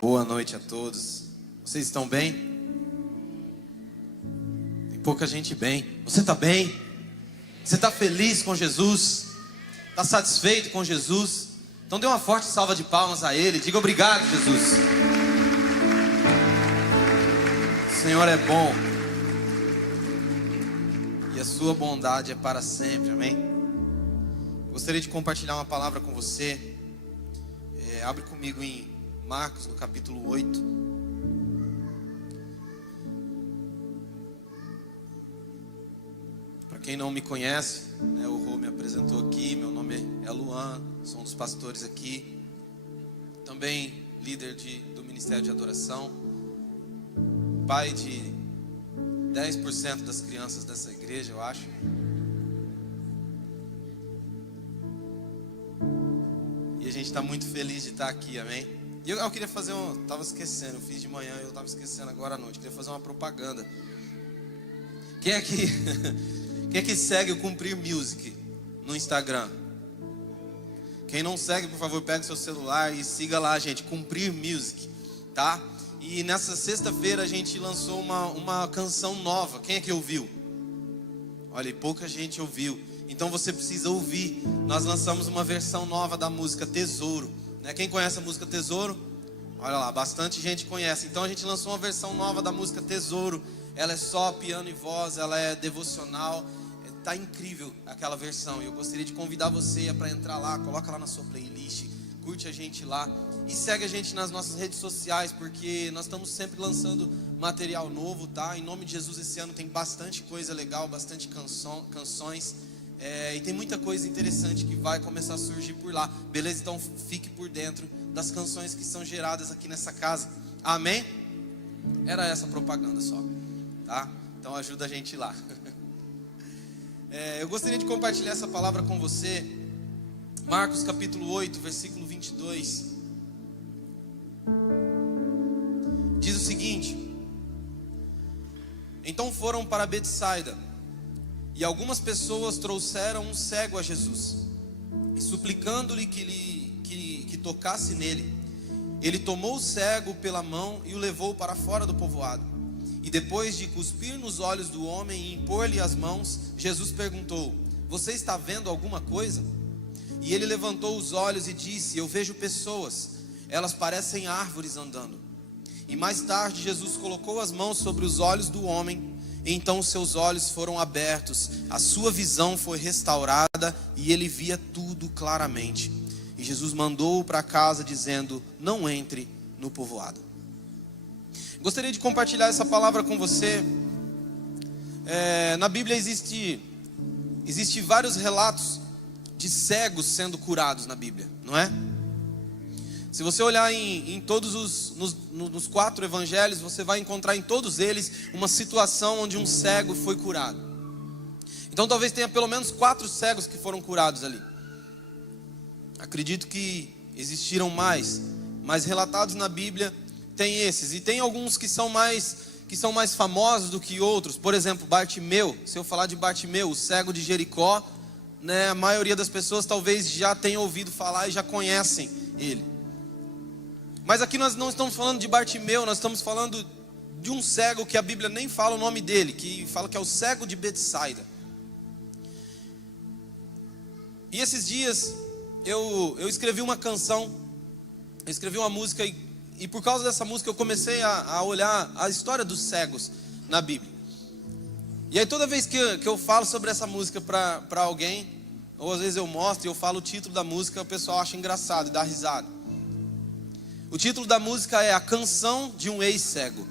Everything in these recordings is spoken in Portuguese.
Boa noite a todos. Vocês estão bem? Tem pouca gente bem. Você está bem? Você está feliz com Jesus? Está satisfeito com Jesus? Então dê uma forte salva de palmas a Ele. Diga obrigado, Jesus. O Senhor é bom e a sua bondade é para sempre, amém? Gostaria de compartilhar uma palavra com você. Abre comigo em Marcos, no capítulo 8. Para quem não me conhece, o Rô me apresentou aqui. Meu nome é Luan, sou um dos pastores aqui. Também líder do Ministério de Adoração. Pai de 10% das crianças dessa igreja, eu acho. E a gente está muito feliz de estar aqui, amém? E eu queria fazer estava esquecendo, eu fiz de manhã e eu estava esquecendo agora à noite. Queria fazer uma propaganda. Quem é que segue o Cumprir Music no Instagram? Quem não segue, por favor, pegue seu celular e siga lá, gente, Cumprir Music, tá? E nessa sexta-feira a gente lançou uma canção nova. Quem é que ouviu? Olha, pouca gente ouviu. Então você precisa ouvir. Nós lançamos uma versão nova da música Tesouro, né? Quem conhece a música Tesouro? Olha lá, bastante gente conhece. Então a gente lançou uma versão nova da música Tesouro. Ela é só piano e voz, ela é devocional. Tá incrível aquela versão. E eu gostaria de convidar você para entrar lá, coloca lá na sua playlist, curte a gente lá e segue a gente nas nossas redes sociais, porque nós estamos sempre lançando material novo, tá? Em nome de Jesus, esse ano tem bastante coisa legal, bastante canções. E tem muita coisa interessante que vai começar a surgir por lá, beleza? Então fique por dentro das canções que são geradas aqui nessa casa, amém? Era essa propaganda só, tá? Então ajuda a gente lá. Eu gostaria de compartilhar essa palavra com você. Marcos capítulo 8, versículo 22. Diz o seguinte: então foram para Betsaida, e algumas pessoas trouxeram um cego a Jesus, e suplicando-lhe que tocasse nele. Ele tomou o cego pela mão e o levou para fora do povoado. E depois de cuspir nos olhos do homem e impor-lhe as mãos, Jesus perguntou: você está vendo alguma coisa? E ele levantou os olhos e disse: eu vejo pessoas, elas parecem árvores andando. E mais tarde Jesus colocou as mãos sobre os olhos do homem, e então os seus olhos foram abertos, a sua visão foi restaurada e ele via tudo claramente. E Jesus mandou-o para casa dizendo: não entre no povoado. Gostaria de compartilhar essa palavra com você. Na Bíblia existe vários relatos de cegos sendo curados na Bíblia, não é? Se você olhar em todos nos 4 evangelhos, você vai encontrar em todos eles uma situação onde um cego foi curado. Então talvez tenha pelo menos 4 cegos que foram curados ali. Acredito que existiram mais, mas relatados na Bíblia tem esses. E tem alguns que são mais famosos do que outros. Por exemplo, Bartimeu. Se eu falar de Bartimeu, o cego de Jericó, né, a maioria das pessoas talvez já tenha ouvido falar e já conhecem ele. Mas aqui nós não estamos falando de Bartimeu, nós estamos falando de um cego que a Bíblia nem fala o nome dele, que fala que é o cego de Betsaida. E esses dias eu escrevi uma canção, eu escrevi uma música e por causa dessa música eu comecei a olhar a história dos cegos na Bíblia. E aí toda vez que eu falo sobre essa música para alguém, ou às vezes eu mostro e eu falo o título da música, o pessoal acha engraçado e dá risada. O título da música é A Canção de um Ex-Cego.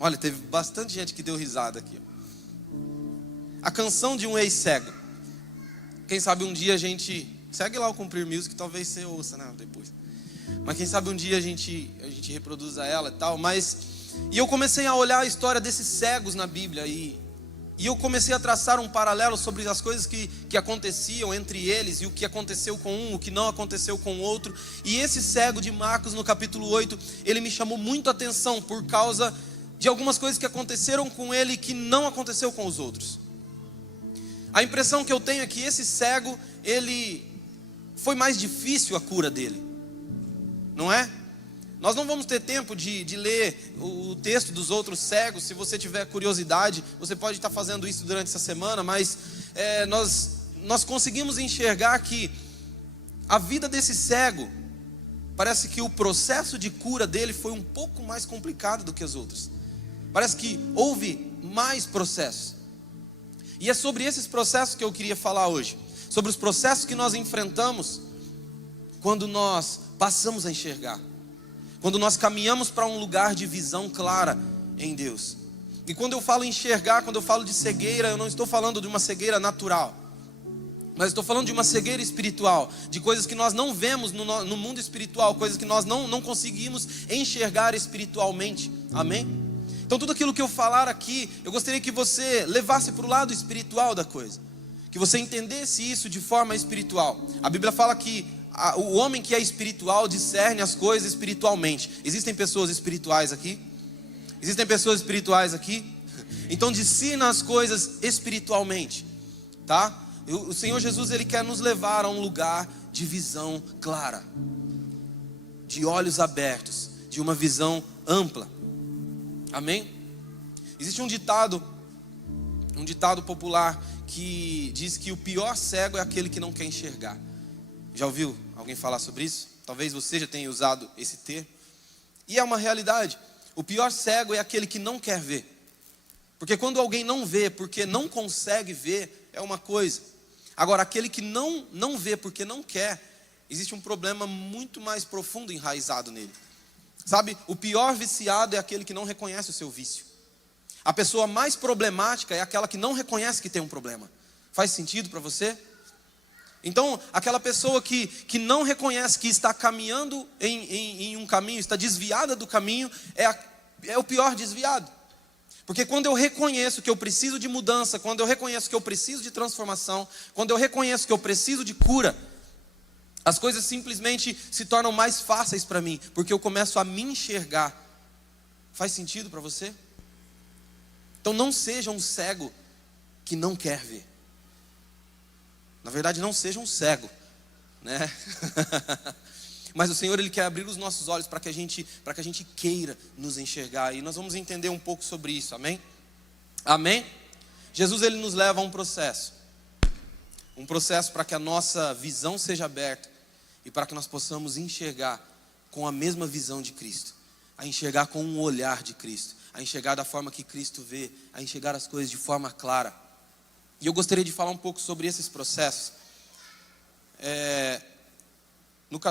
Olha, teve bastante gente que deu risada aqui. A Canção de um Ex-Cego. Quem sabe um dia a gente... Segue lá o Cumprir Music, talvez você ouça, né, depois. Mas quem sabe um dia a gente reproduza ela e tal. E eu comecei a olhar a história desses cegos na Bíblia. E eu comecei a traçar um paralelo sobre as coisas que aconteciam entre eles. E o que aconteceu com um, o que não aconteceu com o outro. E esse cego de Marcos no capítulo 8, ele me chamou muito a atenção por causa de algumas coisas que aconteceram com ele que não aconteceu com os outros. A impressão que eu tenho é que esse cego, foi mais difícil a cura dele, não é? Nós não vamos ter tempo de ler o texto dos outros cegos. Se você tiver curiosidade, você pode estar fazendo isso durante essa semana, mas nós conseguimos enxergar que a vida desse cego, parece que o processo de cura dele foi um pouco mais complicado do que as outras. Parece que houve mais processos. E é sobre esses processos que eu queria falar hoje. Sobre os processos que nós enfrentamos quando nós passamos a enxergar. Quando nós caminhamos para um lugar de visão clara em Deus. E quando eu falo enxergar, quando eu falo de cegueira, eu não estou falando de uma cegueira natural, mas estou falando de uma cegueira espiritual, de coisas que nós não vemos no mundo espiritual, coisas que nós não conseguimos enxergar espiritualmente, amém? Então tudo aquilo que eu falar aqui, eu gostaria que você levasse para o lado espiritual da coisa, que você entendesse isso de forma espiritual. A Bíblia fala que o homem que é espiritual discerne as coisas espiritualmente. Existem pessoas espirituais aqui? Existem pessoas espirituais aqui? Então discina as coisas espiritualmente, tá? O Senhor Jesus, Ele quer nos levar a um lugar de visão clara, de olhos abertos, de uma visão ampla, amém? Existe um ditado popular que diz que o pior cego é aquele que não quer enxergar. Já ouviu alguém falar sobre isso? Talvez você já tenha usado esse termo. E é uma realidade. O pior cego é aquele que não quer ver. Porque quando alguém não vê porque não consegue ver, é uma coisa. Agora, aquele que não vê porque não quer, existe um problema muito mais profundo enraizado nele. Sabe, o pior viciado é aquele que não reconhece o seu vício. A pessoa mais problemática é aquela que não reconhece que tem um problema. Faz sentido para você? Então, aquela pessoa que não reconhece que está caminhando em um caminho, está desviada do caminho, é o pior desviado. Porque quando eu reconheço que eu preciso de mudança, quando eu reconheço que eu preciso de transformação, quando eu reconheço que eu preciso de cura, as coisas simplesmente se tornam mais fáceis para mim, porque eu começo a me enxergar. Faz sentido para você? Então não seja um cego que não quer ver. Na verdade, não seja um cego, né? Mas o Senhor, Ele quer abrir os nossos olhos para que a gente queira nos enxergar. E nós vamos entender um pouco sobre isso, amém? Amém? Jesus, Ele nos leva a um processo para que a nossa visão seja aberta e para que nós possamos enxergar com a mesma visão de Cristo, a enxergar com um olhar de Cristo, a enxergar da forma que Cristo vê, a enxergar as coisas de forma clara. E eu gostaria de falar um pouco sobre esses processos.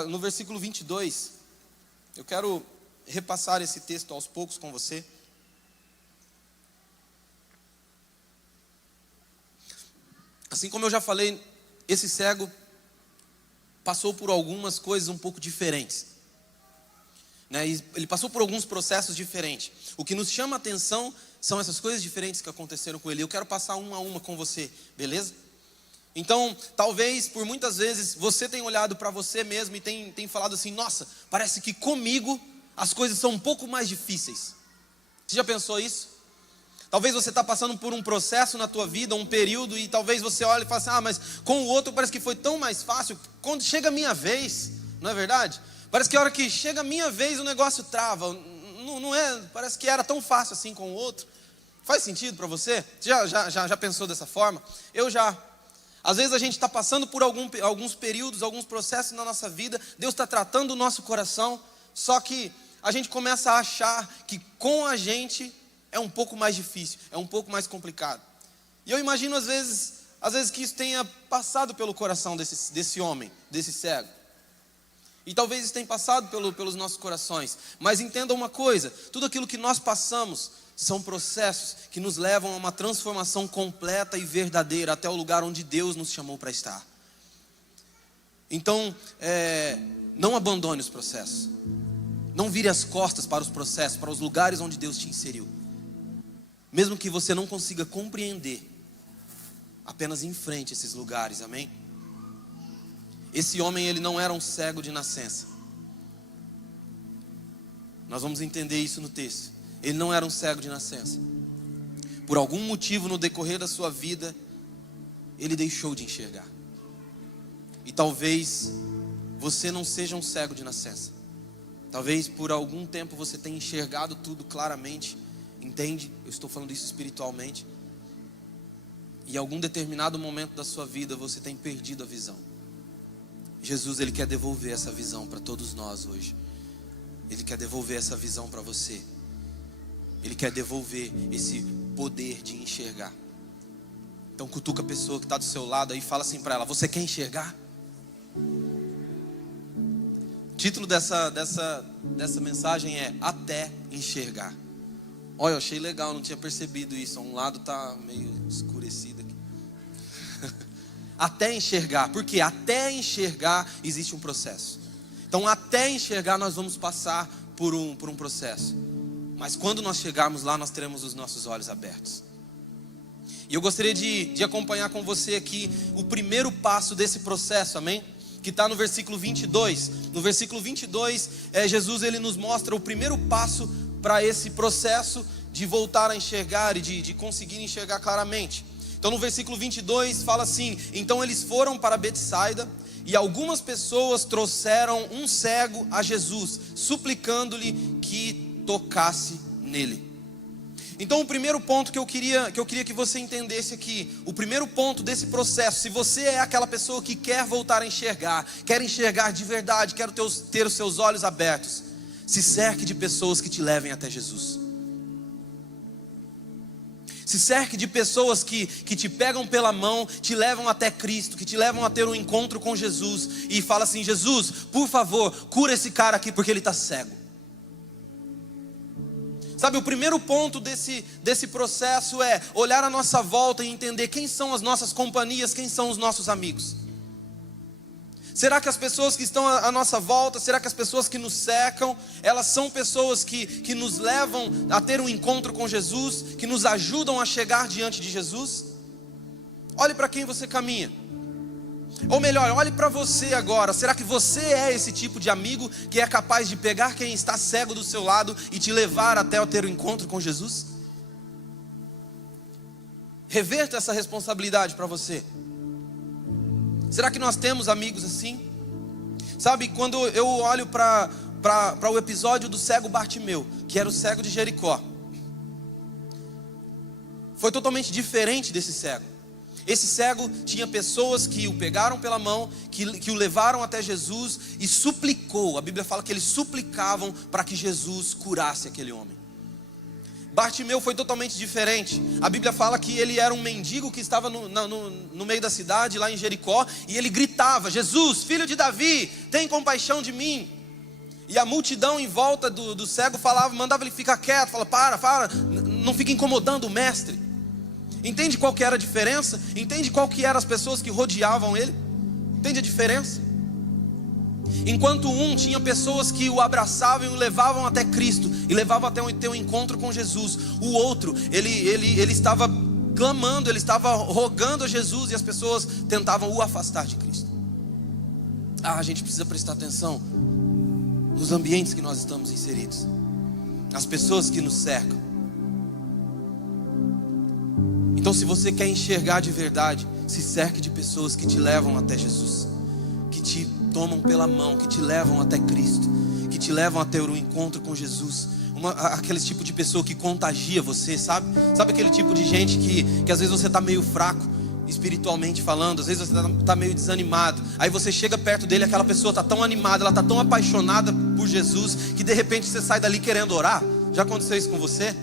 No versículo 22, eu quero repassar esse texto aos poucos com você. Assim como eu já falei, esse cego passou por algumas coisas um pouco diferentes, né? Ele passou por alguns processos diferentes. O que nos chama a atenção são essas coisas diferentes que aconteceram com ele. Eu quero passar uma a uma com você, beleza? Então, talvez por muitas vezes você tenha olhado para você mesmo e tem falado assim: nossa, parece que comigo as coisas são um pouco mais difíceis. Você já pensou isso? Talvez você está passando por um processo na tua vida, um período, e talvez você olhe e fale assim: ah, mas com o outro parece que foi tão mais fácil. Quando chega a minha vez, não é verdade? Parece que a hora que chega a minha vez o negócio trava. Não é, parece que era tão fácil assim com o outro. Faz sentido para você? Você já pensou dessa forma? Eu já. Às vezes a gente está passando por alguns períodos, alguns processos na nossa vida. Deus está tratando o nosso coração. Só que a gente começa a achar que com a gente é um pouco mais difícil, é um pouco mais complicado. E eu imagino às vezes que isso tenha passado pelo coração desse homem, desse cego. E talvez isso tenha passado pelos nossos corações. Mas entenda uma coisa: tudo aquilo que nós passamos são processos que nos levam a uma transformação completa e verdadeira até o lugar onde Deus nos chamou para estar. Então, não abandone os processos. Não vire as costas para os processos, para os lugares onde Deus te inseriu. Mesmo que você não consiga compreender, apenas enfrente esses lugares, amém? Esse homem, ele não era um cego de nascença. Nós vamos entender isso no texto. Ele não era um cego de nascença. Por algum motivo no decorrer da sua vida, ele deixou de enxergar. E talvez você não seja um cego de nascença. Talvez por algum tempo você tenha enxergado tudo claramente. Entende? Eu estou falando isso espiritualmente. E em algum determinado momento da sua vida você tem perdido a visão. Jesus, Ele quer devolver essa visão para todos nós hoje. Ele quer devolver essa visão para você. Ele quer devolver esse poder de enxergar. Então cutuca a pessoa que está do seu lado aí e fala assim para ela: você quer enxergar? O título dessa mensagem é Até Enxergar. Olha, eu achei legal, não tinha percebido isso. Um lado está meio escurecido aqui. Até enxergar, porque até enxergar existe um processo. Então até enxergar nós vamos passar por um processo. Mas quando nós chegarmos lá, nós teremos os nossos olhos abertos. E eu gostaria de acompanhar com você aqui o primeiro passo desse processo, amém? Que está no versículo 22. No versículo 22, Jesus ele nos mostra o primeiro passo para esse processo de voltar a enxergar e de conseguir enxergar claramente. Então no versículo 22 fala assim: então eles foram para Betsaida e algumas pessoas trouxeram um cego a Jesus, suplicando-lhe que tocasse nele. Então o primeiro ponto que eu queria que você entendesse aqui, o primeiro ponto desse processo, se você é aquela pessoa que quer voltar a enxergar, quer enxergar de verdade, quer ter os seus olhos abertos, se cerque de pessoas que te levem até Jesus. Se cerque de pessoas que te pegam pela mão, te levam até Cristo, que te levam a ter um encontro com Jesus e fala assim: Jesus, por favor, cura esse cara aqui porque ele está cego. Sabe, o primeiro ponto desse processo é olhar à nossa volta e entender quem são as nossas companhias, quem são os nossos amigos. Será que as pessoas que estão à nossa volta, será que as pessoas que nos cercam, elas são pessoas que nos levam a ter um encontro com Jesus, que nos ajudam a chegar diante de Jesus? Olhe para quem você caminha. Ou melhor, olhe para você agora. Será que você é esse tipo de amigo que é capaz de pegar quem está cego do seu lado e te levar até ter um encontro com Jesus? Reverta essa responsabilidade para você. Será que nós temos amigos assim? Sabe, quando eu olho para o episódio do cego Bartimeu, que era o cego de Jericó, foi totalmente diferente desse cego. Esse cego tinha pessoas que o pegaram pela mão, que o levaram até Jesus e suplicou. A Bíblia fala que eles suplicavam para que Jesus curasse aquele homem. Bartimeu foi totalmente diferente. A Bíblia fala que ele era um mendigo que estava no meio da cidade, lá em Jericó, e ele gritava: Jesus, filho de Davi, tem compaixão de mim. E a multidão em volta do cego mandava ele ficar quieto, falava: para, não fica incomodando o mestre. Entende qual que era a diferença? Entende qual que eram as pessoas que rodeavam ele? Entende a diferença? Enquanto um tinha pessoas que o abraçavam e o levavam até Cristo, e levavam até ter um encontro com Jesus, o outro, ele estava clamando, ele estava rogando a Jesus, e as pessoas tentavam o afastar de Cristo. A gente precisa prestar atenção nos ambientes que nós estamos inseridos, as pessoas que nos cercam. Então, se você quer enxergar de verdade, se cerque de pessoas que te levam até Jesus, que te tomam pela mão, que te levam até Cristo, que te levam a ter um encontro com Jesus. Aquele tipo de pessoa que contagia você, sabe? Sabe aquele tipo de gente que às vezes você está meio fraco, espiritualmente falando, às vezes você está meio desanimado. Aí você chega perto dele, aquela pessoa está tão animada, ela está tão apaixonada por Jesus, que de repente você sai dali querendo orar. Já aconteceu isso com você?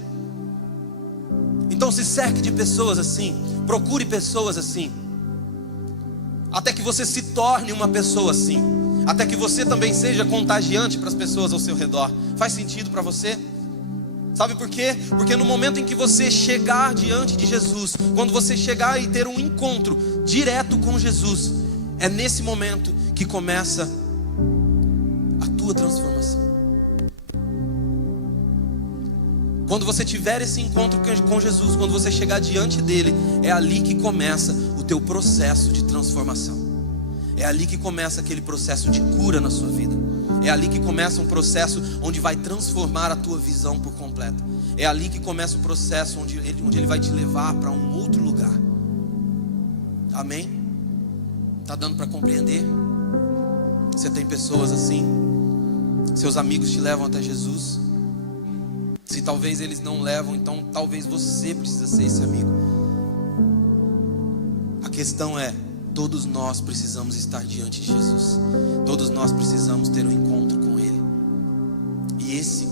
Então se cerque de pessoas assim, procure pessoas assim, até que você se torne uma pessoa assim, até que você também seja contagiante para as pessoas ao seu redor. Faz sentido para você? Sabe por quê? Porque no momento em que você chegar diante de Jesus, quando você chegar e ter um encontro direto com Jesus, é nesse momento que começa a tua transformação. Quando você tiver esse encontro com Jesus, quando você chegar diante dele, é ali que começa o teu processo de transformação. É ali que começa aquele processo de cura na sua vida. É ali que começa um processo onde vai transformar a tua visão por completo. É ali que começa o processo onde ele vai te levar para um outro lugar. Amém? Tá dando para compreender? Você tem pessoas assim? Seus amigos te levam até Jesus. Se talvez eles não levam, então talvez você precisa ser esse amigo. A questão é, todos nós precisamos estar diante de Jesus. Todos nós precisamos ter um encontro com Ele. E esse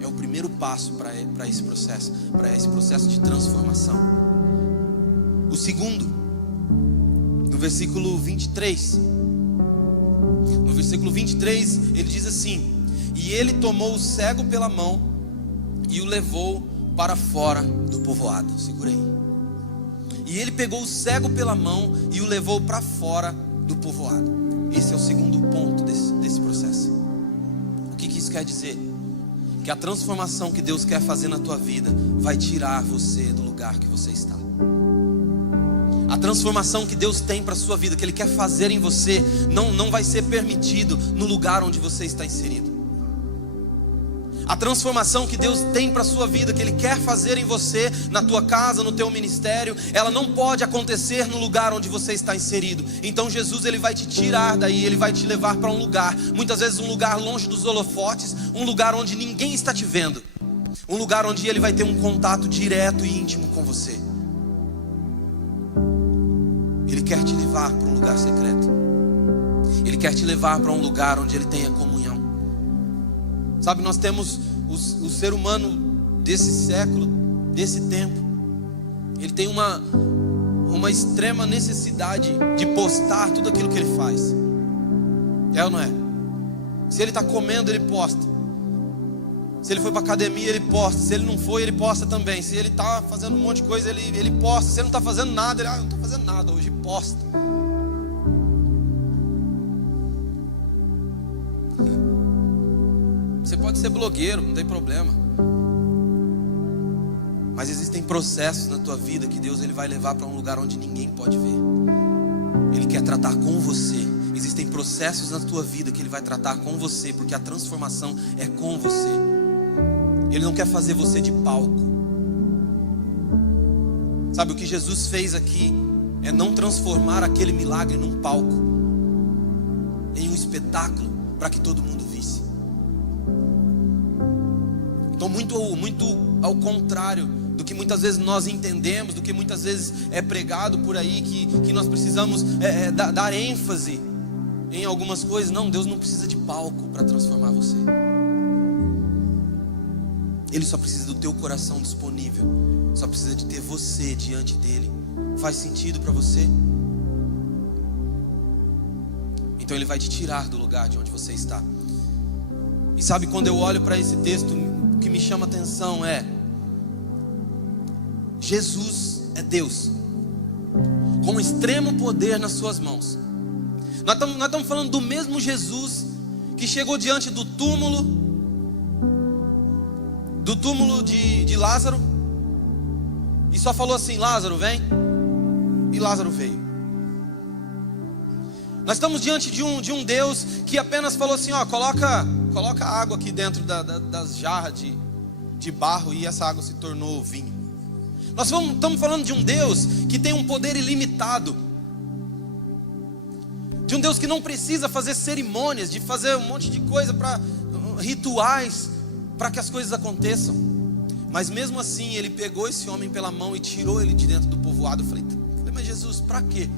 é o primeiro passo para esse processo de transformação. O segundo, no versículo 23. No versículo 23, ele diz assim: e ele tomou o cego pela mão e o levou para fora do povoado. Segura aí. E ele pegou o cego pela mão e o levou para fora do povoado. Esse é o segundo ponto desse processo. O que isso quer dizer? Que a transformação que Deus quer fazer na tua vida vai tirar você do lugar que você está. A transformação que Deus tem para a sua vida, que Ele quer fazer em você, não vai ser permitido no lugar onde você está inserido. A transformação que Deus tem para a sua vida, que Ele quer fazer em você, na tua casa, no teu ministério, ela não pode acontecer no lugar onde você está inserido. Então Jesus, Ele vai te tirar daí, Ele vai te levar para um lugar, muitas vezes um lugar longe dos holofotes, um lugar onde ninguém está te vendo, um lugar onde Ele vai ter um contato direto e íntimo com você. Ele quer te levar para um lugar secreto. Ele quer te levar para um lugar onde Ele tenha comunhão. Sabe, nós temos o ser humano desse século, desse tempo. Ele tem uma extrema necessidade de postar tudo aquilo que ele faz. É ou não é? Se ele está comendo, ele posta. Se ele foi para academia, ele posta. Se ele não foi, ele posta também. Se ele está fazendo um monte de coisa, ele posta. Se ele não está fazendo nada, ele não estou fazendo nada hoje, posta. Você pode ser blogueiro, não tem problema. Mas existem processos na tua vida que Deus Ele vai levar para um lugar onde ninguém pode ver. Ele quer tratar com você. Existem processos na tua vida que Ele vai tratar com você, porque a transformação é com você. Ele não quer fazer você de palco. Sabe, o que Jesus fez aqui é não transformar aquele milagre num palco, em um espetáculo para que todo mundo visse. Então muito ao contrário do que muitas vezes nós entendemos, do que muitas vezes é pregado por aí, que nós precisamos dar ênfase em algumas coisas. Não, Deus não precisa de palco para transformar você. Ele só precisa do teu coração disponível. Só precisa de ter você diante dele. Faz sentido para você? Então Ele vai te tirar do lugar de onde você está. E sabe, quando eu olho para esse texto, o que me chama a atenção é: Jesus é Deus, com extremo poder nas suas mãos. Nós estamos falando do mesmo Jesus que chegou diante do túmulo de Lázaro e só falou assim: Lázaro, vem. E Lázaro veio. Nós estamos diante de um Deus que apenas falou assim: ó, coloca água aqui dentro das jarras de barro, e essa água se tornou vinho. Nós estamos falando de um Deus que tem um poder ilimitado, de um Deus que não precisa fazer cerimônias, de fazer um monte de coisa, rituais, para que as coisas aconteçam. Mas mesmo assim Ele pegou esse homem pela mão e tirou ele de dentro do povoado. Eu falei, mas Jesus, para quê?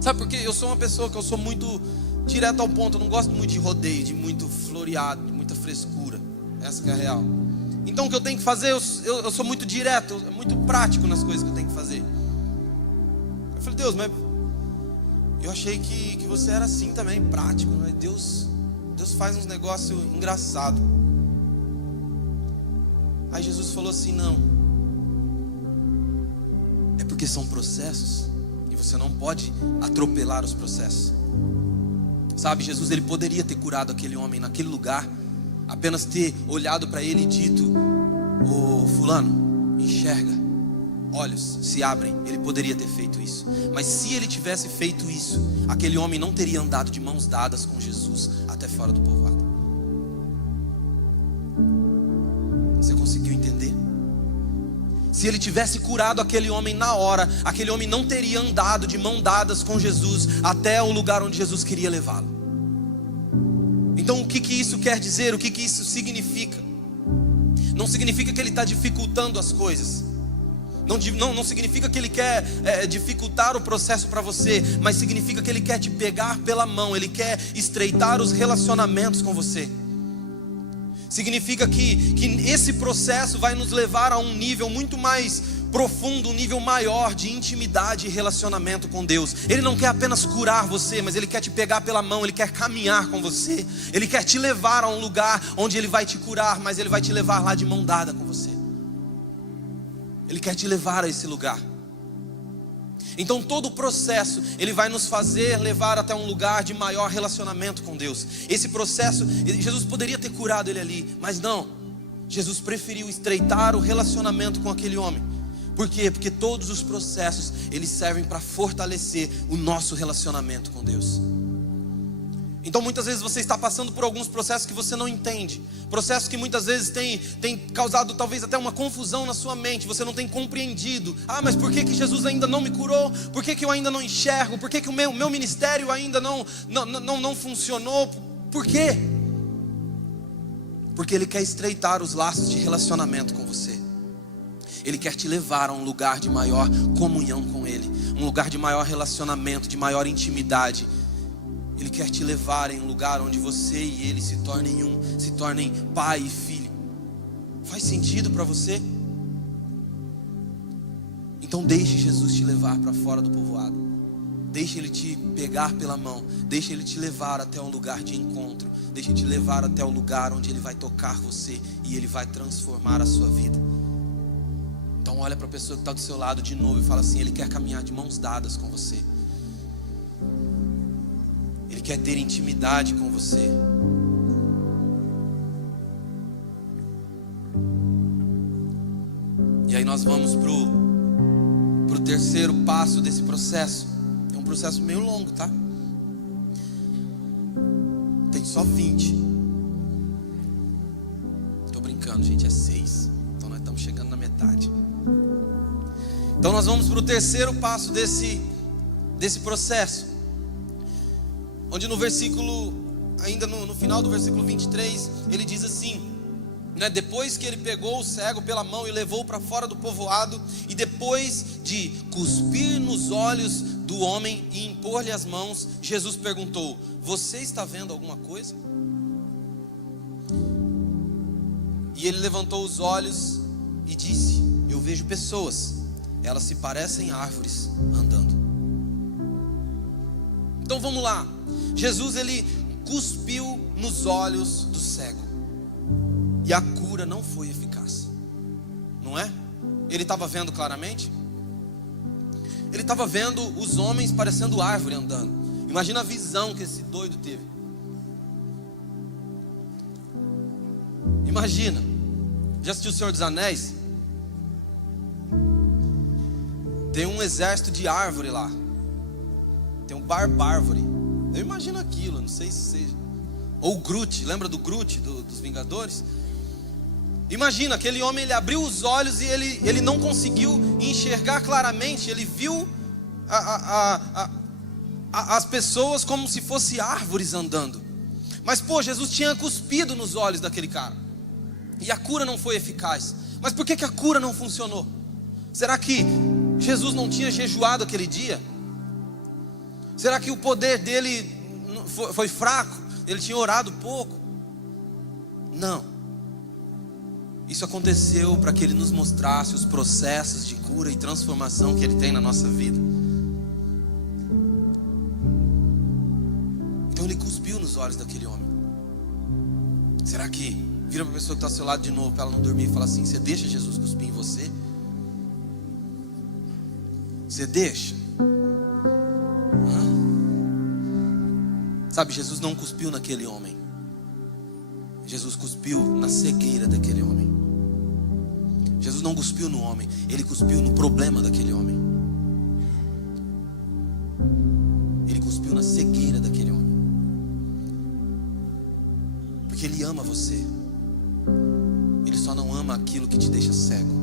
Sabe por quê? Eu sou uma pessoa que eu sou muito direto ao ponto. Eu não gosto muito de rodeio, de muito floreado, de muita frescura. Essa que é a real. Então o que eu tenho que fazer, eu sou muito direto, muito prático nas coisas que eu tenho que fazer. Eu falei, Deus, mas eu achei que você era assim também, prático, não é? Deus faz uns negócios engraçados. Aí Jesus falou assim: não, é porque são processos e você não pode atropelar os processos. Sabe, Jesus, Ele poderia ter curado aquele homem naquele lugar, apenas ter olhado para ele e dito: ô fulano, enxerga, olhos se abrem. Ele poderia ter feito isso. Mas se ele tivesse feito isso, aquele homem não teria andado de mãos dadas com Jesus até fora do povoado. Você conseguiu entender? Se ele tivesse curado aquele homem na hora, aquele homem não teria andado de mãos dadas com Jesus até o lugar onde Jesus queria levá-lo. Então o que que isso quer dizer? O que isso significa? Não significa que Ele está dificultando as coisas. Não significa que Ele quer dificultar o processo para você, mas significa que Ele quer te pegar pela mão, Ele quer estreitar os relacionamentos com você. Significa que esse processo vai nos levar a um nível muito mais profundo, um nível maior de intimidade e relacionamento com Deus. Ele não quer apenas curar você, mas Ele quer te pegar pela mão, Ele quer caminhar com você, Ele quer te levar a um lugar onde Ele vai te curar, mas Ele vai te levar lá de mão dada com você. Ele quer te levar a esse lugar. Então todo o processo, ele vai nos fazer levar até um lugar de maior relacionamento com Deus. Esse processo, Jesus poderia ter curado ele ali, mas não. Jesus preferiu estreitar o relacionamento com aquele homem. Por quê? Porque todos os processos, eles servem para fortalecer o nosso relacionamento com Deus. Então muitas vezes você está passando por alguns processos que você não entende. Processos que muitas vezes tem causado talvez até uma confusão na sua mente. Você não tem compreendido. Mas por que Jesus ainda não me curou? Por que eu ainda não enxergo? Por que o meu ministério ainda não funcionou? Por quê? Porque Ele quer estreitar os laços de relacionamento com você. Ele quer te levar a um lugar de maior comunhão com Ele. Um lugar de maior relacionamento, de maior intimidade. Ele quer te levar em um lugar onde você e Ele se tornem um, se tornem pai e filho. Faz sentido para você? Então deixe Jesus te levar para fora do povoado. Deixe Ele te pegar pela mão. Deixe Ele te levar até um lugar de encontro. Deixe Ele te levar até o lugar onde Ele vai tocar você e Ele vai transformar a sua vida. Então olha para a pessoa que está do seu lado de novo e fala assim: Ele quer caminhar de mãos dadas com você. Ele quer ter intimidade com você. E aí nós vamos pro terceiro passo desse processo. É um processo meio longo, tá? Tem só 20. Tô brincando, gente, é 6. Então nós estamos chegando na metade. Então nós vamos pro terceiro passo desse processo. Onde no versículo, ainda no final do versículo 23, ele diz assim, né? Depois que ele pegou o cego pela mão e levou para fora do povoado, e depois de cuspir nos olhos do homem e impor-lhe as mãos, Jesus perguntou: você está vendo alguma coisa? E ele levantou os olhos e disse: eu vejo pessoas, elas se parecem árvores andando. Então vamos lá. Jesus, ele cuspiu nos olhos do cego, e a cura não foi eficaz, não é? Ele estava vendo claramente? Ele estava vendo os homens parecendo árvore andando. Imagina a visão que esse doido teve. Imagina. Já assistiu O Senhor dos Anéis? Tem um exército de árvore lá. Tem um barbárvore. Eu imagino aquilo, não sei se seja. Ou o Groot, lembra do Groot, dos Vingadores? Imagina, aquele homem, ele abriu os olhos e ele não conseguiu enxergar claramente. Ele viu as pessoas como se fossem árvores andando. Mas Jesus tinha cuspido nos olhos daquele cara, e a cura não foi eficaz. Mas por que a cura não funcionou? Será que Jesus não tinha jejuado aquele dia? Será que o poder dele foi fraco? Ele tinha orado pouco? Não. Isso aconteceu para que Ele nos mostrasse os processos de cura e transformação que Ele tem na nossa vida. Então Ele cuspiu nos olhos daquele homem. Será que, vira para a pessoa que está ao seu lado de novo, para ela não dormir, e fala assim: você deixa Jesus cuspir em você? Você deixa? Sabe, Jesus não cuspiu naquele homem. Jesus cuspiu na cegueira daquele homem. Jesus não cuspiu no homem, Ele cuspiu no problema daquele homem. Ele cuspiu na cegueira daquele homem. Porque Ele ama você. Ele só não ama aquilo que te deixa cego.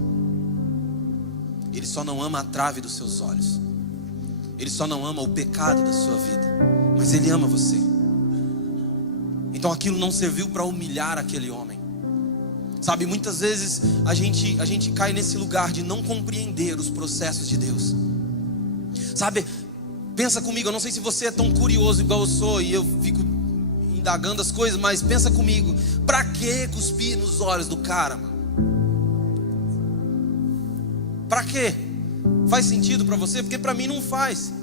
Ele só não ama a trave dos seus olhos. Ele só não ama o pecado da sua vida. Mas Ele ama você. Então aquilo não serviu para humilhar aquele homem. Sabe, muitas vezes a gente cai nesse lugar de não compreender os processos de Deus. Sabe, pensa comigo, eu não sei se você é tão curioso igual eu sou e eu fico indagando as coisas, mas pensa comigo, pra que cuspir nos olhos do cara, mano? Pra quê? Faz sentido pra você? Porque pra mim não faz.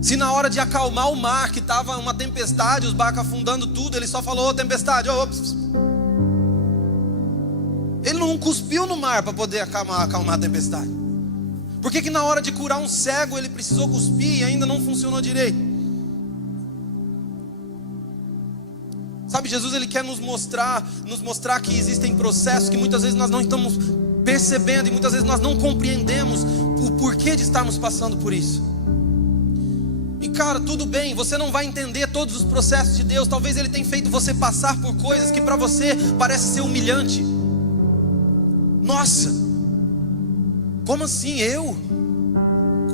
Se na hora de acalmar o mar, que estava uma tempestade, os barcos afundando tudo, ele só falou: ô tempestade, ops. Ele não cuspiu no mar para poder acalmar a tempestade. Por que na hora de curar um cego ele precisou cuspir e ainda não funcionou direito? Sabe, Jesus ele quer nos mostrar que existem processos que muitas vezes nós não estamos percebendo, e muitas vezes nós não compreendemos o porquê de estarmos passando por isso. E cara, tudo bem, você não vai entender todos os processos de Deus. Talvez Ele tenha feito você passar por coisas que para você parece ser humilhante. Nossa, como assim eu?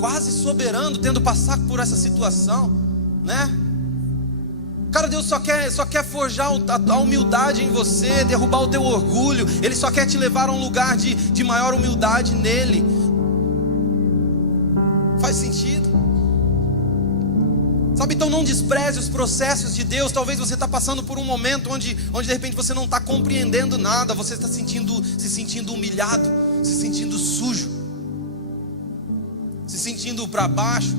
Quase soberano, tendo passado por essa situação, né? Cara, Deus só quer forjar a humildade em você, derrubar o teu orgulho. Ele só quer te levar a um lugar de maior humildade nele. Faz sentido? Sabe, então não despreze os processos de Deus. Talvez você está passando por um momento onde de repente você não está compreendendo nada. Você está se sentindo humilhado, se sentindo sujo, se sentindo para baixo,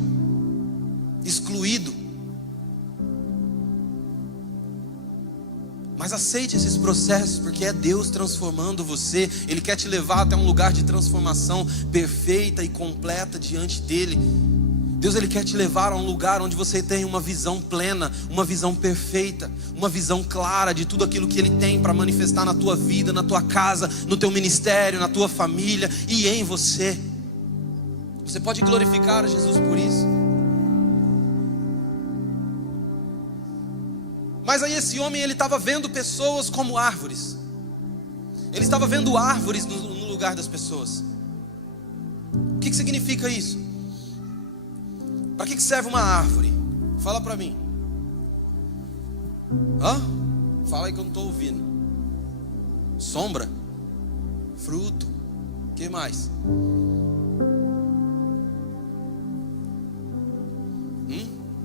excluído. Mas aceite esses processos, porque é Deus transformando você. Ele quer te levar até um lugar de transformação perfeita e completa diante dEle. Deus ele quer te levar a um lugar onde você tem uma visão plena, uma visão perfeita, uma visão clara de tudo aquilo que Ele tem para manifestar na tua vida, na tua casa, no teu ministério, na tua família e em você. Você pode glorificar a Jesus por isso. Mas aí esse homem ele estava vendo pessoas como árvores. Ele estava vendo árvores no lugar das pessoas. O que significa isso? Para que serve uma árvore? Fala para mim. Fala aí que eu não estou ouvindo. Sombra? Fruto? O que mais?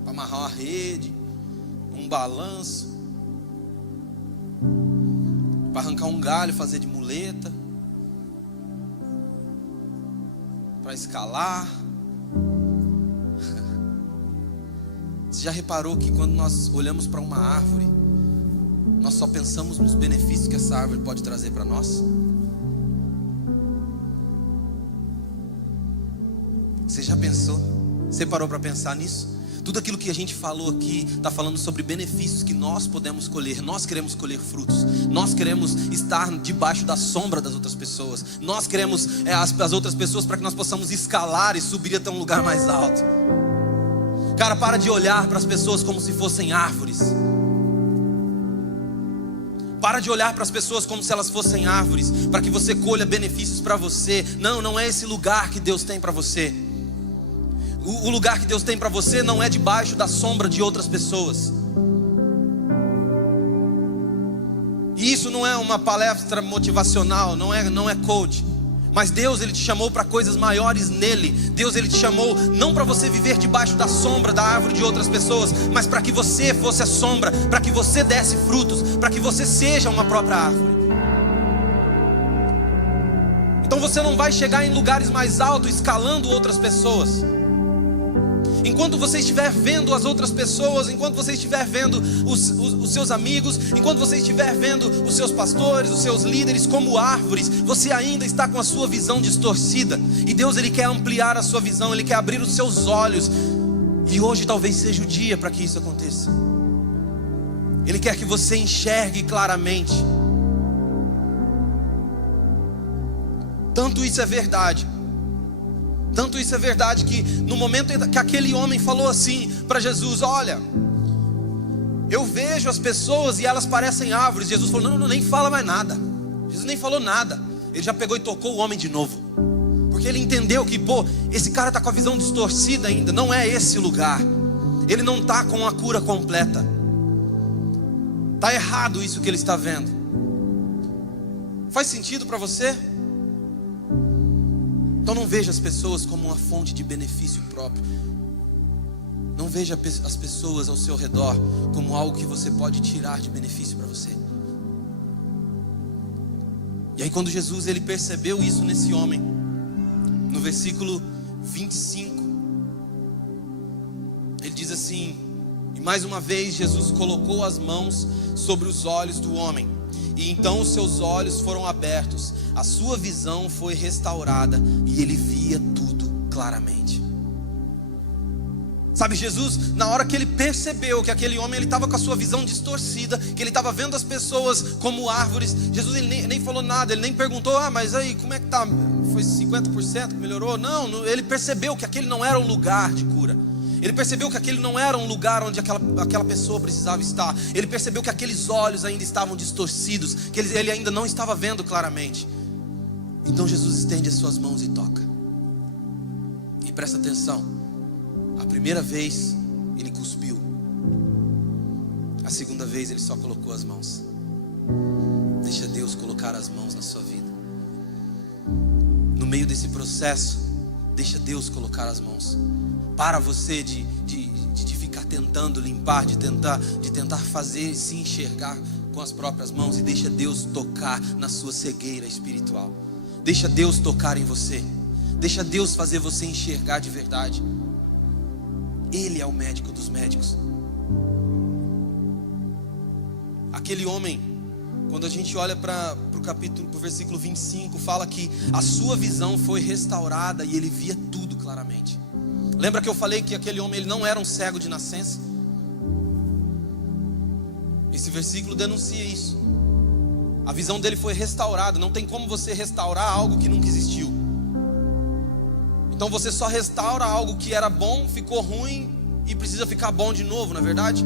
Para amarrar uma rede, um balanço, para arrancar um galho, fazer de muleta, para escalar. Você já reparou que quando nós olhamos para uma árvore, nós só pensamos nos benefícios que essa árvore pode trazer para nós? Você já pensou? Você parou para pensar nisso? Tudo aquilo que a gente falou aqui está falando sobre benefícios que nós podemos colher. Nós queremos colher frutos. Nós queremos estar debaixo da sombra das outras pessoas. Nós queremos as outras pessoas para que nós possamos escalar e subir até um lugar mais alto. Cara, para de olhar para as pessoas como se fossem árvores. Para de olhar para as pessoas como se elas fossem árvores, para que você colha benefícios para você. Não é esse lugar que Deus tem para você. O lugar que Deus tem para você não é debaixo da sombra de outras pessoas. E isso não é uma palestra motivacional, não é coach. Mas Deus ele te chamou para coisas maiores nele. Deus ele te chamou não para você viver debaixo da sombra da árvore de outras pessoas, mas para que você fosse a sombra, para que você desse frutos, para que você seja uma própria árvore. Então você não vai chegar em lugares mais altos escalando outras pessoas. Enquanto você estiver vendo as outras pessoas, enquanto você estiver vendo os seus amigos, enquanto você estiver vendo os seus pastores, os seus líderes como árvores, você ainda está com a sua visão distorcida. E Deus ele quer ampliar a sua visão, Ele quer abrir os seus olhos. E hoje talvez seja o dia para que isso aconteça. Ele quer que você enxergue claramente. Tanto isso é verdade que no momento que aquele homem falou assim para Jesus: olha, eu vejo as pessoas e elas parecem árvores. Jesus falou: não, nem fala mais nada. Jesus nem falou nada. Ele já pegou e tocou o homem de novo. Porque ele entendeu que, esse cara está com a visão distorcida ainda. Não é esse o lugar. Ele não está com a cura completa. Está errado isso que ele está vendo. Faz sentido para você? Então não veja as pessoas como uma fonte de benefício próprio. Não veja as pessoas ao seu redor como algo que você pode tirar de benefício para você. E aí quando Jesus ele percebeu isso nesse homem, no versículo 25, ele diz assim: e mais uma vez Jesus colocou as mãos sobre os olhos do homem, e então os seus olhos foram abertos, a sua visão foi restaurada, e ele via tudo claramente. Sabe, Jesus, na hora que ele percebeu que aquele homem ele estava com a sua visão distorcida, que ele estava vendo as pessoas como árvores, Jesus ele nem falou nada, ele nem perguntou: mas aí, como é que tá? Foi 50% que melhorou? Não, ele percebeu que aquele não era um lugar de cura. Ele percebeu que aquele não era um lugar onde aquela pessoa precisava estar. Ele percebeu que aqueles olhos ainda estavam distorcidos, que ele ainda não estava vendo claramente. Então Jesus estende as suas mãos e toca. E presta atenção. A primeira vez ele cuspiu. A segunda vez ele só colocou as mãos. Deixa Deus colocar as mãos na sua vida. No meio desse processo, deixa Deus colocar as mãos. Para você de ficar tentando limpar, de tentar fazer se enxergar com as próprias mãos, e deixa Deus tocar na sua cegueira espiritual. Deixa Deus tocar em você. Deixa Deus fazer você enxergar de verdade. Ele é o médico dos médicos. Aquele homem, quando a gente olha para o versículo 25, fala que a sua visão foi restaurada e ele via tudo claramente. Lembra que eu falei que aquele homem ele não era um cego de nascença? Esse versículo denuncia isso. A visão dele foi restaurada. Não tem como você restaurar algo que nunca existiu. Então você só restaura algo que era bom, ficou ruim e precisa ficar bom de novo, não é verdade?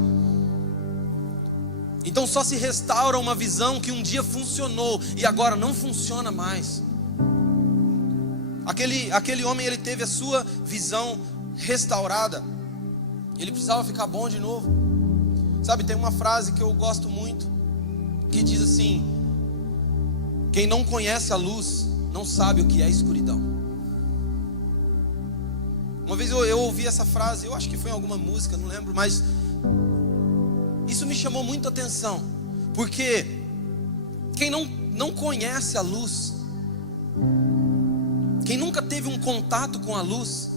Então só se restaura uma visão que um dia funcionou e agora não funciona mais. Aquele homem ele teve a sua visão restaurada. Ele precisava ficar bom de novo. Sabe, tem uma frase que eu gosto muito, que diz assim: quem não conhece a luz não sabe o que é escuridão. Uma vez eu ouvi essa frase, eu acho que foi em alguma música, não lembro, mas isso me chamou muito a atenção, porque quem não conhece a luz, quem nunca teve um contato com a luz,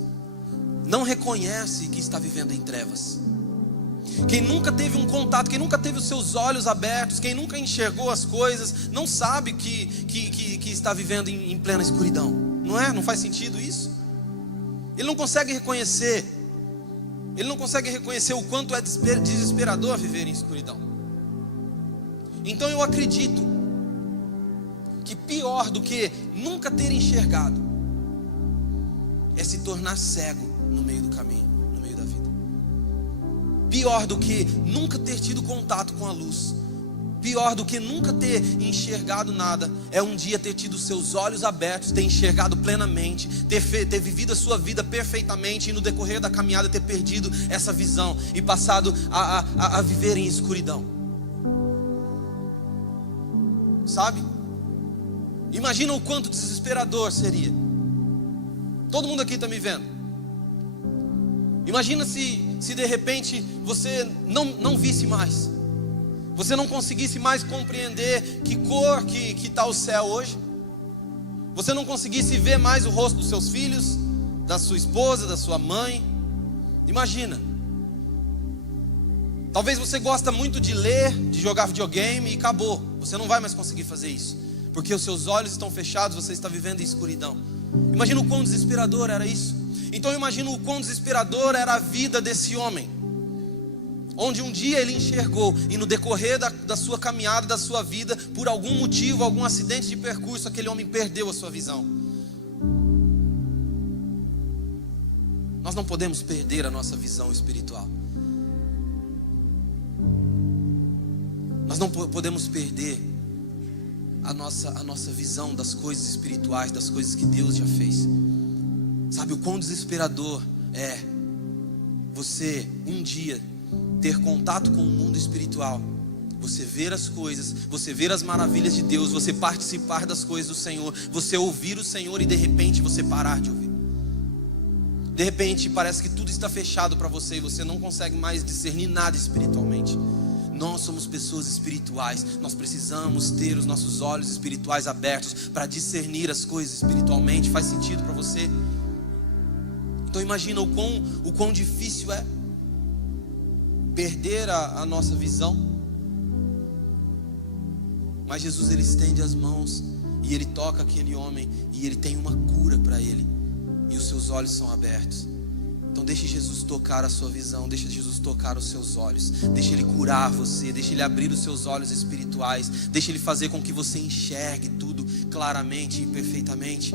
não reconhece que está vivendo em trevas. Quem nunca teve um contato, quem nunca teve os seus olhos abertos, quem nunca enxergou as coisas, não sabe que está vivendo em plena escuridão. Não é? Não faz sentido isso? Ele não consegue reconhecer. Ele não consegue reconhecer o quanto é desesperador viver em escuridão. Então eu acredito que pior do que nunca ter enxergado é se tornar cego no meio do caminho, no meio da vida. Pior do que nunca ter tido contato com a luz, pior do que nunca ter enxergado nada, é um dia ter tido seus olhos abertos, ter enxergado plenamente, ter vivido a sua vida perfeitamente, e no decorrer da caminhada ter perdido essa visão e passado a viver em escuridão. Sabe? Imagina o quanto desesperador seria. Todo mundo aqui está me vendo. Imagina se de repente você não visse mais. Você não conseguisse mais compreender que cor que está o céu hoje. Você não conseguisse ver mais o rosto dos seus filhos, da sua esposa, da sua mãe. Imagina. Talvez você gosta muito de ler, de jogar videogame e acabou. Você não vai mais conseguir fazer isso, porque os seus olhos estão fechados, você está vivendo em escuridão. Imagina o quão desesperador era isso. Então eu imagino o quão desesperador era a vida desse homem, onde um dia ele enxergou, e no decorrer da sua caminhada, da sua vida, por algum motivo, algum acidente de percurso, aquele homem perdeu a sua visão. Nós não podemos perder a nossa visão espiritual. Nós não podemos perder a nossa visão das coisas espirituais, das coisas que Deus já fez. Sabe o quão desesperador é você um dia ter contato com o mundo espiritual, Você ver as coisas, você ver as maravilhas de Deus, você participar das coisas do Senhor, você ouvir o Senhor e de repente você parar de ouvir. De repente parece que tudo está fechado para você e você não consegue mais discernir nada espiritualmente. Nós somos pessoas espirituais, nós precisamos ter os nossos olhos espirituais abertos para discernir as coisas espiritualmente. Faz sentido para você? Então imagina o quão difícil é perder a nossa visão. Mas Jesus, ele estende as mãos e ele toca aquele homem e ele tem uma cura para ele, e os seus olhos são abertos. Então deixe Jesus tocar a sua visão, deixe Jesus tocar os seus olhos, deixe Ele curar você, deixe Ele abrir os seus olhos espirituais, deixe Ele fazer com que você enxergue tudo claramente e perfeitamente.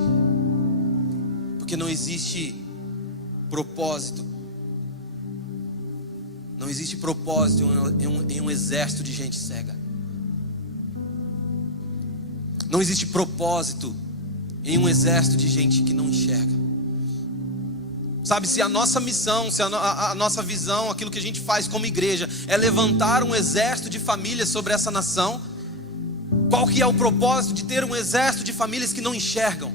Porque não existe propósito, não existe propósito em um exército de gente cega. Não existe propósito em um exército de gente que não enxerga. Sabe, se a nossa missão, se a nossa visão, aquilo que a gente faz como igreja é levantar um exército de famílias sobre essa nação, qual que é o propósito de ter um exército de famílias que não enxergam?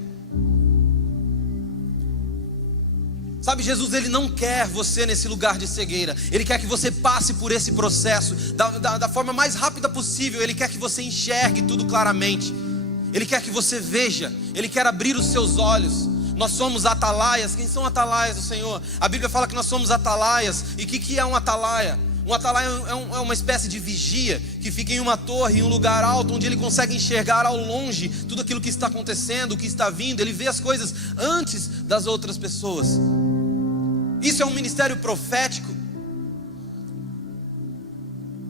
Sabe, Jesus, ele não quer você nesse lugar de cegueira. Ele quer que você passe por esse processo da forma mais rápida possível. Ele quer que você enxergue tudo claramente. Ele quer que você veja. Ele quer abrir os seus olhos. Nós somos atalaias. Quem são atalaias do Senhor? A Bíblia fala que nós somos atalaias. E o que é um atalaia? Um atalaia é uma espécie de vigia que fica em uma torre, em um lugar alto, onde ele consegue enxergar ao longe tudo aquilo que está acontecendo, o que está vindo. Ele vê as coisas antes das outras pessoas. Isso é um ministério profético.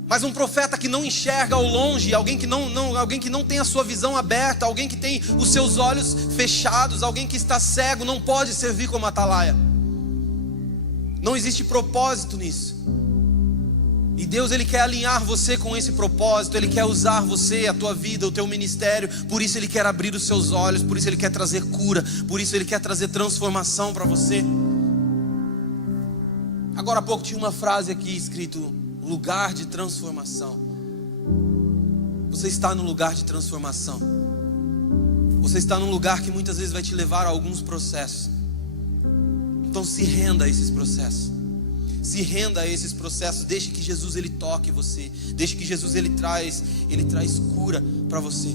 Mas um profeta que não enxerga ao longe, alguém que não tem a sua visão aberta, alguém que tem os seus olhos fechados, alguém que está cego, não pode servir como atalaia. Não existe propósito nisso. E Deus, ele quer alinhar você com esse propósito. Ele quer usar você, a tua vida, o teu ministério. Por isso ele quer abrir os seus olhos. Por isso ele quer trazer cura. Por isso ele quer trazer transformação para você. Agora há pouco tinha uma frase aqui escrito: lugar de transformação. Você está num lugar de transformação. Você está num lugar que muitas vezes vai te levar a alguns processos. Então se renda a esses processos. Se renda a esses processos. Deixe que Jesus ele toque você. Deixe que Jesus ele traz cura para você.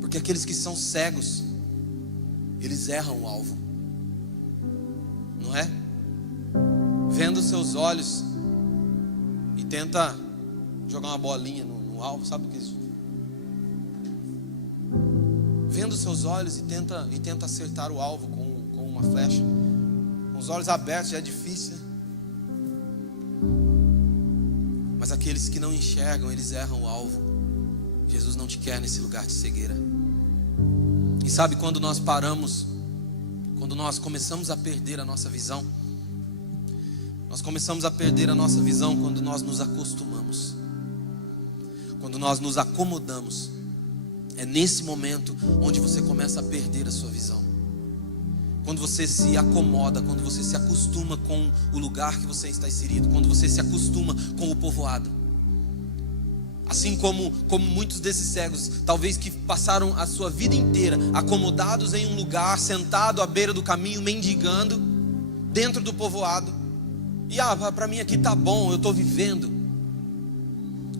Porque aqueles que são cegos, eles erram o alvo. Não é? Vendo os seus olhos e tenta jogar uma bolinha no alvo, sabe o que é isso? Vendo os seus olhos e tenta acertar o alvo com uma flecha. Com os olhos abertos já é difícil, né? Mas aqueles que não enxergam, eles erram o alvo. Jesus não te quer nesse lugar de cegueira. E sabe, quando nós paramos, quando nós começamos a perder a nossa visão, nós começamos a perder a nossa visão quando nós nos acostumamos, quando nós nos acomodamos. É nesse momento onde você começa a perder a sua visão. Quando você se acomoda, quando você se acostuma com o lugar que você está inserido, quando você se acostuma com o povoado. Assim como muitos desses cegos, talvez que passaram a sua vida inteira acomodados em um lugar, sentado à beira do caminho, mendigando, dentro do povoado. E para mim aqui tá bom, eu estou vivendo.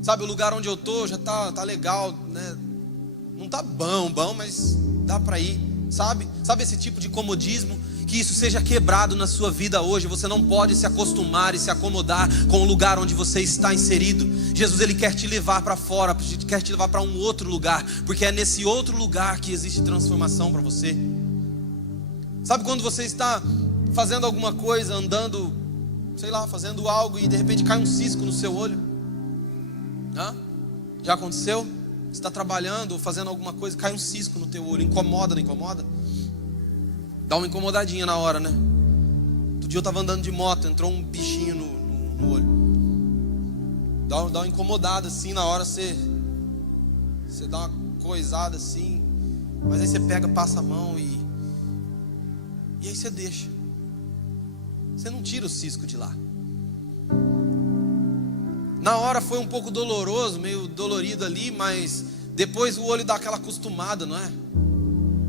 Sabe, o lugar onde eu estou já tá legal, né? Não tá bom, mas dá para ir. Sabe esse tipo de comodismo? Que isso seja quebrado na sua vida hoje. Você não pode se acostumar e se acomodar com o lugar onde você está inserido. Jesus ele quer te levar para fora, quer te levar para um outro lugar, porque é nesse outro lugar que existe transformação para você. Sabe quando você está fazendo alguma coisa, andando, sei lá, fazendo algo e de repente cai um cisco no seu olho? Já aconteceu? Você está trabalhando ou fazendo alguma coisa, cai um cisco no teu olho. Incomoda, não incomoda? Dá uma incomodadinha na hora, né? Outro dia eu estava andando de moto, entrou um bichinho no olho. Dá uma incomodada assim na hora, você dá uma coisada assim. Mas aí você pega, passa a mão e aí você deixa. Você não tira o cisco de lá. Na hora foi um pouco doloroso, meio dolorido ali, mas depois o olho dá aquela acostumada, não é?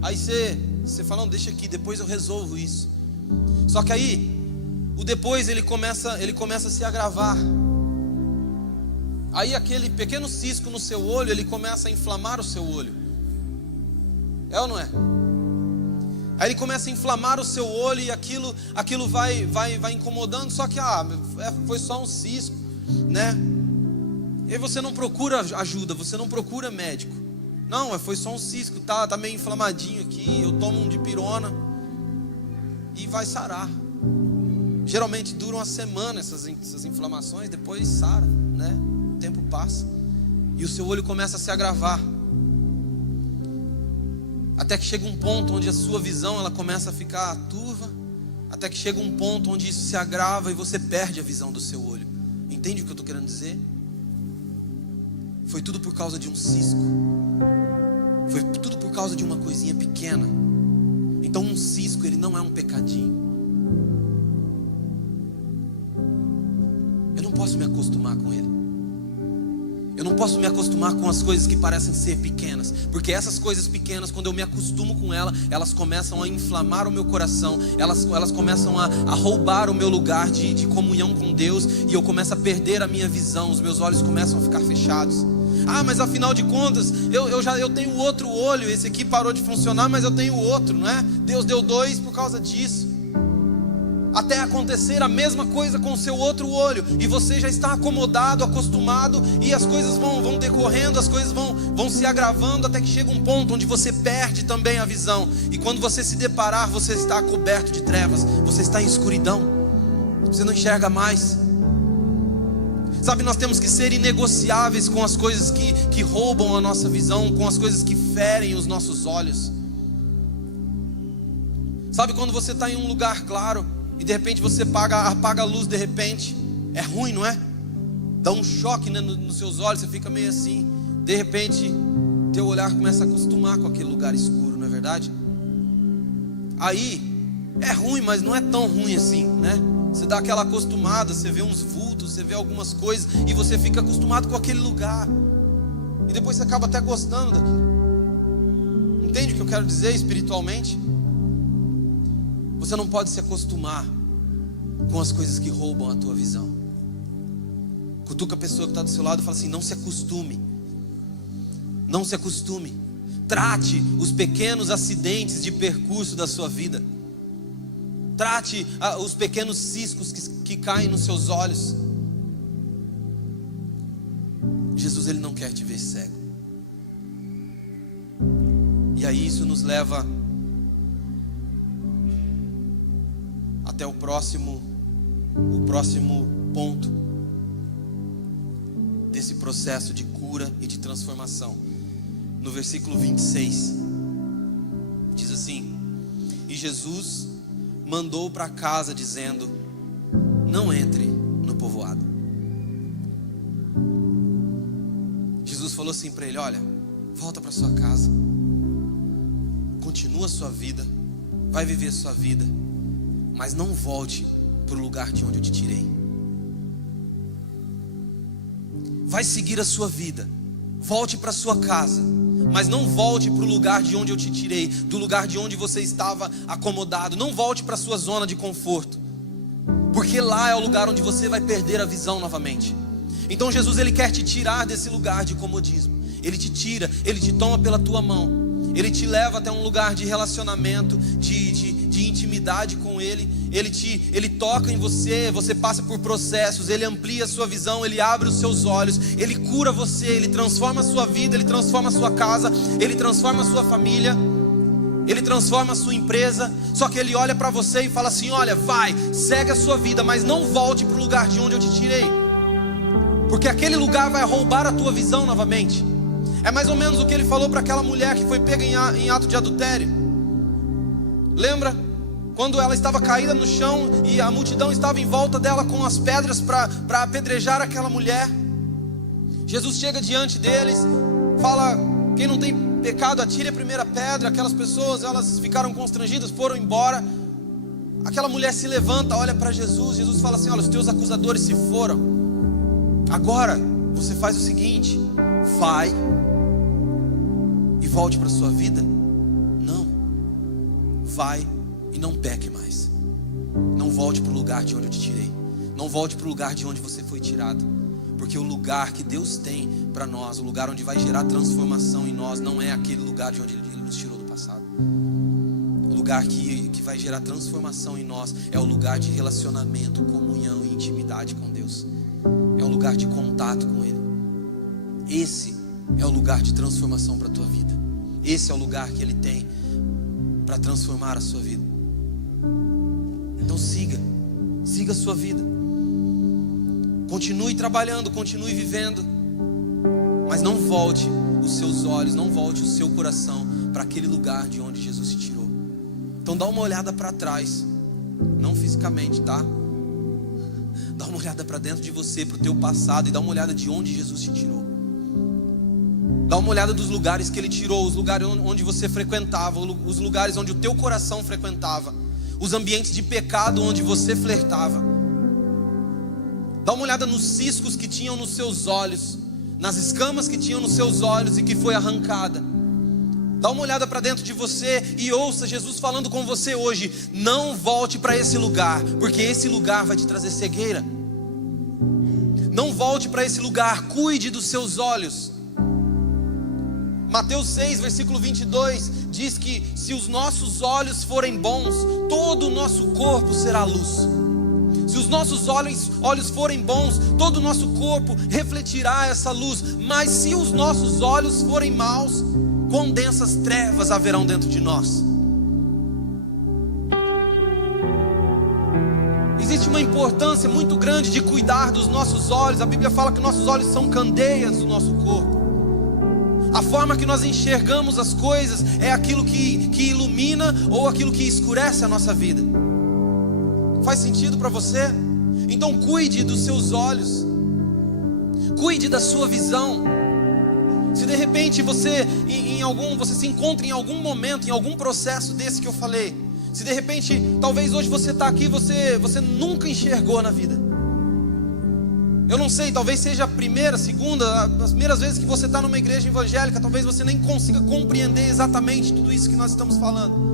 Aí você fala, não, deixa aqui, depois eu resolvo isso. Só que aí, o depois ele começa a se agravar. Aí aquele pequeno cisco no seu olho, ele começa a inflamar o seu olho. É ou não é? Aí ele começa a inflamar o seu olho e aquilo vai incomodando. Só que foi só um cisco, né? E aí você não procura ajuda, você não procura médico. Não, foi só um cisco, tá meio inflamadinho aqui, eu tomo um dipirona e vai sarar. Geralmente duram uma semana essas inflamações, depois sara, né? O tempo passa e o seu olho começa a se agravar. Até que chega um ponto onde a sua visão ela começa a ficar turva. Até que chega um ponto onde isso se agrava e você perde a visão do seu olho. Entende o que eu estou querendo dizer? Foi tudo por causa de um cisco. Foi tudo por causa de uma coisinha pequena. Então um cisco, ele não é um pecadinho. Eu não posso me acostumar com ele. Eu não posso me acostumar com as coisas que parecem ser pequenas, porque essas coisas pequenas, quando eu me acostumo com elas começam a inflamar o meu coração, elas começam a roubar o meu lugar de comunhão com Deus, e eu começo a perder a minha visão, os meus olhos começam a ficar fechados. Mas afinal de contas, eu tenho outro olho, esse aqui parou de funcionar, mas eu tenho outro, não é? Deus deu 2 por causa disso. Até acontecer a mesma coisa com o seu outro olho, e você já está acomodado, acostumado, e as coisas vão decorrendo, as coisas vão se agravando, até que chega um ponto onde você perde também a visão, e quando você se deparar, você está coberto de trevas, você está em escuridão, você não enxerga mais. Sabe, nós temos que ser inegociáveis com as coisas que roubam a nossa visão, com as coisas que ferem os nossos olhos. Sabe, quando você está em um lugar claro e de repente você apaga a luz de repente, é ruim, não é? Dá um choque, né, nos seus olhos, você fica meio assim. De repente, teu olhar começa a acostumar com aquele lugar escuro, não é verdade? Aí, é ruim, mas não é tão ruim assim, né? Você dá aquela acostumada, você vê uns vultos, você vê algumas coisas, e você fica acostumado com aquele lugar. E depois você acaba até gostando daquilo. Entende o que eu quero dizer espiritualmente? Você não pode se acostumar com as coisas que roubam a tua visão. Cutuca a pessoa que está do seu lado e fala assim: não se acostume. Não se acostume. Trate os pequenos acidentes de percurso da sua vida. Trate os pequenos ciscos que caem nos seus olhos. Jesus, ele não quer te ver cego. E aí isso nos leva até o próximo ponto desse processo de cura e de transformação. No versículo 26 diz assim: e Jesus mandou para casa dizendo: não entre no povoado. Jesus falou assim para ele: olha, volta para sua casa, continua a sua vida, vai viver a sua vida, mas não volte para o lugar de onde eu te tirei. Vai seguir a sua vida, volte para sua casa, mas não volte para o lugar de onde eu te tirei, do lugar de onde você estava acomodado. Não volte para a sua zona de conforto, porque lá é o lugar onde você vai perder a visão novamente. Então Jesus, ele quer te tirar desse lugar de comodismo. Ele te tira, ele te toma pela tua mão, ele te leva até um lugar de relacionamento, de intimidade com ele. Ele toca em você, você passa por processos, ele amplia a sua visão, ele abre os seus olhos, ele cura você, ele transforma a sua vida, ele transforma a sua casa, ele transforma a sua família, ele transforma a sua empresa. Só que ele olha para você e fala assim: olha, vai, segue a sua vida, mas não volte para o lugar de onde eu te tirei, porque aquele lugar vai roubar a tua visão novamente. É mais ou menos o que ele falou para aquela mulher que foi pega em ato de adultério. Lembra? Quando ela estava caída no chão e a multidão estava em volta dela com as pedras para apedrejar aquela mulher. Jesus chega diante deles, fala: quem não tem pecado atire a primeira pedra. Aquelas pessoas, elas ficaram constrangidas, foram embora. Aquela mulher se levanta, olha para Jesus. Jesus fala assim: olha, os teus acusadores se foram. Agora, você faz o seguinte: vai e volte para a sua vida? Não. Vai e não peque mais. Não volte para o lugar de onde eu te tirei. Não volte para o lugar de onde você foi tirado. Porque o lugar que Deus tem para nós, o lugar onde vai gerar transformação em nós, não é aquele lugar de onde Ele nos tirou do passado. O lugar que vai gerar transformação em nós é o lugar de relacionamento, comunhão e intimidade com Deus. É um lugar de contato com Ele. Esse é o lugar de transformação para a tua vida. Esse é o lugar que Ele tem para transformar a sua vida. Então siga a sua vida. Continue trabalhando, continue vivendo, mas não volte os seus olhos, não volte o seu coração para aquele lugar de onde Jesus te tirou. Então dá uma olhada para trás, não fisicamente, tá? Dá uma olhada para dentro de você, para o teu passado, e dá uma olhada de onde Jesus te tirou. Dá uma olhada dos lugares que Ele tirou, os lugares onde você frequentava, os lugares onde o teu coração frequentava, os ambientes de pecado onde você flertava. Dá uma olhada nos ciscos que tinham nos seus olhos, nas escamas que tinham nos seus olhos e que foi arrancada. Dá uma olhada para dentro de você e ouça Jesus falando com você hoje: não volte para esse lugar, porque esse lugar vai te trazer cegueira. Não volte para esse lugar, cuide dos seus olhos. Mateus 6, versículo 22 diz que se os nossos olhos forem bons, todo o nosso corpo será luz. Se os nossos olhos forem bons, todo o nosso corpo refletirá essa luz. Mas se os nossos olhos forem maus, quão densas trevas haverão dentro de nós. Existe uma importância muito grande de cuidar dos nossos olhos. A Bíblia fala que nossos olhos são candeias do nosso corpo. A forma que nós enxergamos as coisas é aquilo que ilumina ou aquilo que escurece a nossa vida. Faz sentido para você? Então cuide dos seus olhos, cuide da sua visão. Se de repente você se encontra em algum momento, em algum processo desse que eu falei, se de repente, talvez hoje você está aqui, você nunca enxergou na vida. Eu não sei, talvez seja a primeira, segunda, as primeiras vezes que você está numa igreja evangélica, talvez você nem consiga compreender exatamente tudo isso que nós estamos falando.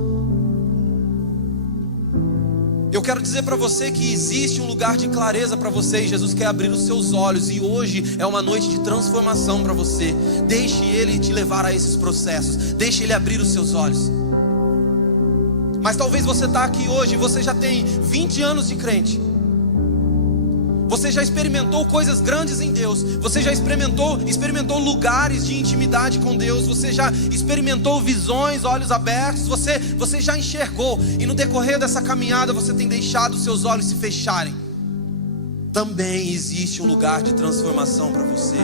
Eu quero dizer para você que existe um lugar de clareza para você, e Jesus quer abrir os seus olhos, e hoje é uma noite de transformação para você. Deixe Ele te levar a esses processos, deixe Ele abrir os seus olhos. Mas talvez você está aqui hoje, você já tem 20 anos de crente, você já experimentou coisas grandes em Deus, você já experimentou lugares de intimidade com Deus, você já experimentou visões, olhos abertos, você já enxergou, e no decorrer dessa caminhada você tem deixado os seus olhos se fecharem. Também existe um lugar de transformação para você.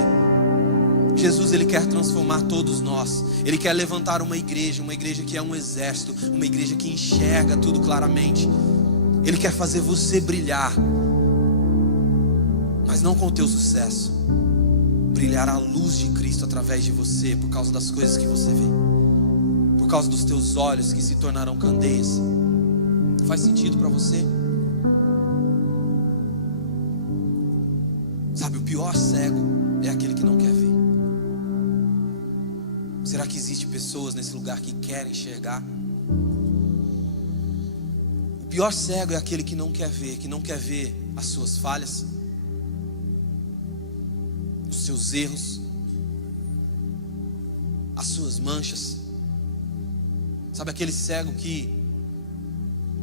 Jesus, Ele quer transformar todos nós. Ele quer levantar uma igreja que é um exército, uma igreja que enxerga tudo claramente. Ele quer fazer você brilhar, mas não com o teu sucesso. Brilhar a luz de Cristo através de você, por causa das coisas que você vê, por causa dos teus olhos que se tornarão candeias. Faz sentido para você? Sabe, o pior cego é aquele que não quer ver. Será que existe pessoas nesse lugar que querem enxergar? O pior cego é aquele que não quer ver as suas falhas, os seus erros, as suas manchas. Sabe aquele cego que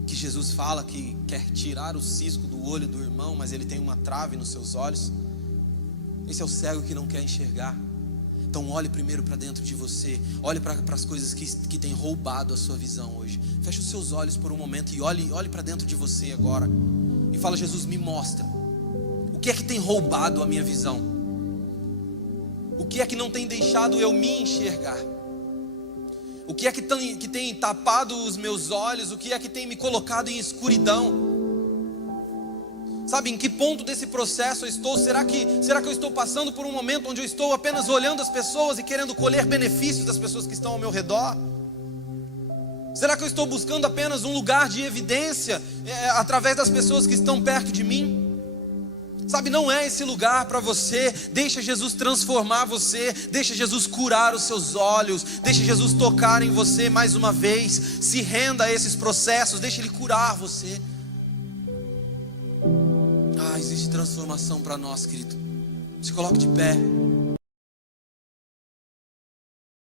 Jesus fala que quer tirar o cisco do olho do irmão, mas ele tem uma trave nos seus olhos? Esse é o cego que não quer enxergar. Então olhe primeiro para dentro de você, olhe para as coisas que têm roubado a sua visão hoje. Feche os seus olhos por um momento e olhe para dentro de você agora, e fala: Jesus, me mostra, o que é que tem roubado a minha visão? O que é que não tem deixado eu me enxergar? O que é que tem tapado os meus olhos? O que é que tem me colocado em escuridão? Sabe, em que ponto desse processo eu estou? Será que eu estou passando por um momento onde eu estou apenas olhando as pessoas e querendo colher benefícios das pessoas que estão ao meu redor? Será que eu estou buscando apenas um lugar de evidência através das pessoas que estão perto de mim? Sabe, não é esse lugar para você. Deixa Jesus transformar você, deixa Jesus curar os seus olhos, deixa Jesus tocar em você mais uma vez. Se renda a esses processos, deixa Ele curar você. Existe transformação para nós, querido. Se coloque de pé.